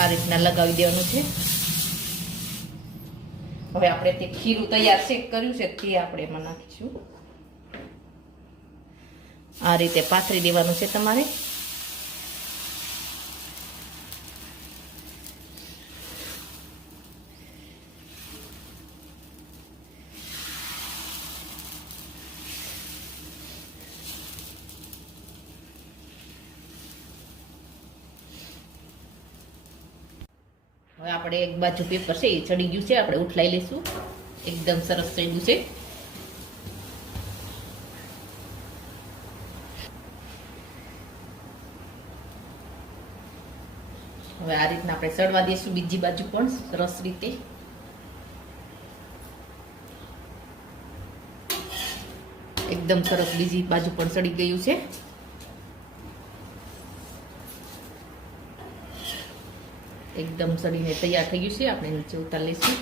આ રીતના લગાવી દેવાનું છે. હવે આપણે તે ખીરું તૈયાર છે કર્યું છે તે આપણે એમાં નાખીશું. આ રીતે પાથરી દેવાનું છે તમારે. હવે આપણે એક બાજુ પેપર છે એ ચડી ગયું છે, આપણે ઉઠલાઈ લઈશું. એકદમ સરસ ચડ્યું છે. હવે આ રીતના આપણે ચડવા દઈશું બીજી બાજુ પણ સરસ રીતે. એકદમ સરસ બીજી બાજુ પણ ચડી ગયું છે. એકદમ ચડીને તૈયાર થઈ ગયું છે. આપણે નીચે ઉતાર લઈશું.